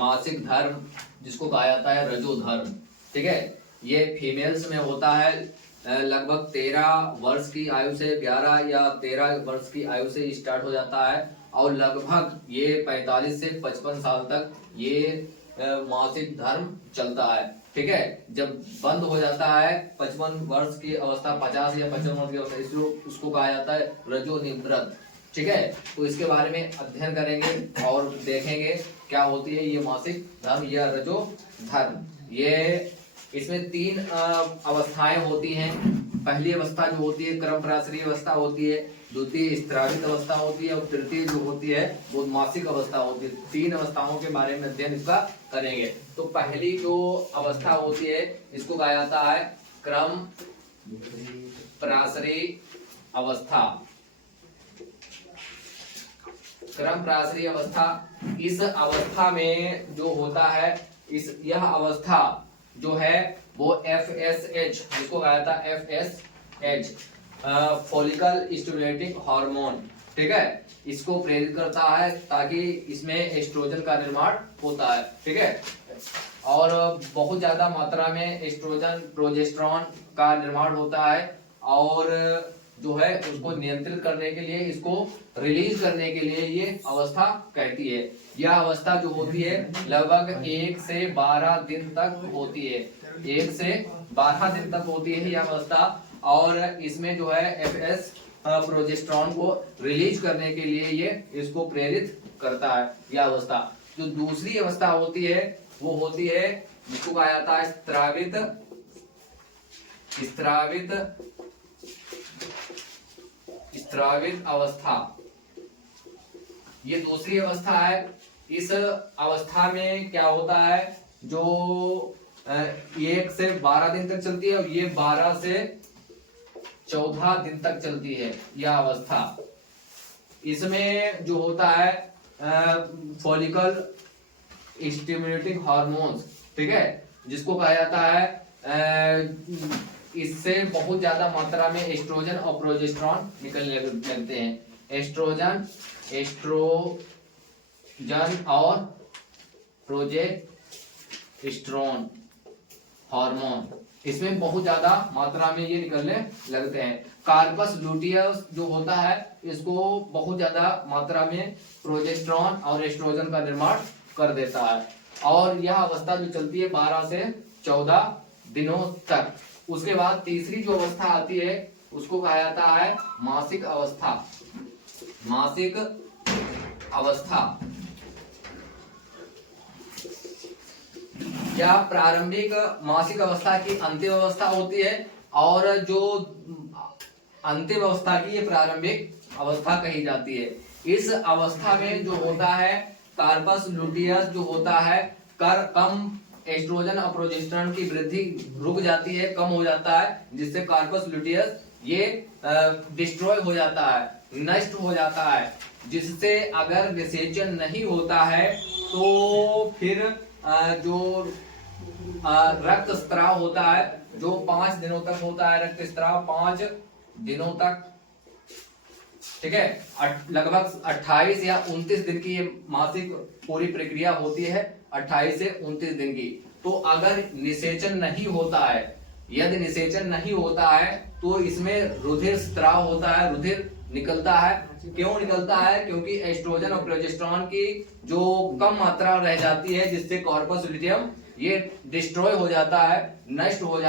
मासिक धर्म जिसको कहा जाता है रजोधर्म, ठीक है। ये फीमेल्स में होता है लगभग 13 वर्ष की आयु से 11 या 13 वर्ष की आयु से स्टार्ट हो जाता है और लगभग ये 45 से 55 साल तक ये मासिक धर्म चलता है, ठीक है। जब बंद हो जाता है 55 वर्ष की अवस्था, 50 या 55 वर्ष की अवस्था, इसको उसको कहा जाता है रजोनिवृत्त, ठीक है। तो इसके बारे में अध्ययन करेंगे और देखेंगे क्या होती है ये मासिक धर्म या रजो धर्म। ये इसमें 3 अवस्थाएं होती हैं। पहली अवस्था जो होती है क्रमप्रासरी अवस्था होती है, द्वितीय स्त्रावित अवस्था होती है और तृतीय जो होती है वो मासिक अवस्था होती है। 3 अवस्थाओं के बारे में अध्ययन इसका करेंगे। तो पहली जो अवस्था होती है इसको कहा जाता है क्रमप्रासरी अवस्था। क्रमप्रासरी अवस्था, इस अवस्था में जो होता है यह अवस्था जो है वो FSH, जिसको कहा जाता है FSH, फॉलिकल स्टिमुलेटिंग हार्मोन, ठीक है, इसको प्रेरित करता है ताकि इसमें एस्ट्रोजन का निर्माण होता है, ठीक है। और बहुत ज्यादा मात्रा में एस्ट्रोजन प्रोजेस्टेरॉन का निर्माण होता है और जो है उसको नियंत्रित करने के लिए, इसको रिलीज करने के लिए ये अवस्था कहती है। यह अवस्था जो होती है लगभग 1 से 12 दिन तक होती है, 1 से 12 दिन तक होती है यह अवस्था। और इसमें जो है FS प्रोजेस्टेरॉन को रिलीज करने के लिए ये इसको प्रेरित करता है यह अवस्था। जो दूसरी अवस्था होती है वो होती है जिसको कहा जाता है स्त्रावित अवस्था। ये दूसरी अवस्था है। इस अवस्था में क्या होता है, जो 1 से 12 दिन तक चलती है और ये 12 से 14 दिन तक चलती है यह अवस्था। इसमें जो होता है फॉलिकल स्टिमुलेटिंग हार्मोन्स, ठीक है, जिसको कहा जाता है इससे बहुत ज्यादा मात्रा में एस्ट्रोजन और प्रोजेस्टेरॉन निकलने लगते हैं। एस्ट्रोजन और प्रोजेस्टेरॉन हार्मोन, इसमें बहुत ज्यादा मात्रा में ये निकलने लगते हैं। कार्पस लुटियस जो होता है इसको बहुत ज्यादा मात्रा में प्रोजेस्टेरॉन और एस्ट्रोजन का निर्माण कर देता है और यह अवस्था जो चलती है 12 से 14 दिनों तक। उसके बाद तीसरी जो अवस्था आती है उसको कहा जाता है मासिक अवस्था। मासिक अवस्था या प्रारंभिक मासिक अवस्था की अंतिम अवस्था होती है और जो अंतिम अवस्था की ये प्रारंभिक अवस्था कही जाती है। इस अवस्था में जो होता है कार्पस लुटियस जो होता है कम एस्ट्रोजन और प्रोजेस्टेरॉन की वृद्धि रुक जाती है, कम हो जाता है, जिससे कार्पस लुटियस ये डिस्ट्रॉय हो जाता है, नष्ट हो जाता है, जिससे अगर निषेचन नहीं होता है तो फिर जो रक्त स्त्राव होता है जो 5 दिनों तक होता है, रक्त स्त्राव 5 दिनों तक, ठीक है। लगभग 28 या 29 दिन की ये मासिक पूरी प्रक्रिया होती है, 28 से 29 दिन की। तो अगर निषेचन नहीं होता है, यदि निषेचन नहीं होता है तो इसमें रुधिर स्त्राव होता है, रुधिर निकलता है। क्यों निकलता है? क्योंकि एस्ट्रोजन और प्रोजेस्टेरॉन की जो कम मात्रा रह जाती है जिससे कॉर्पस लुटियम ये डिस्ट्रॉय हो जाता है, नष्ट हो जाता है।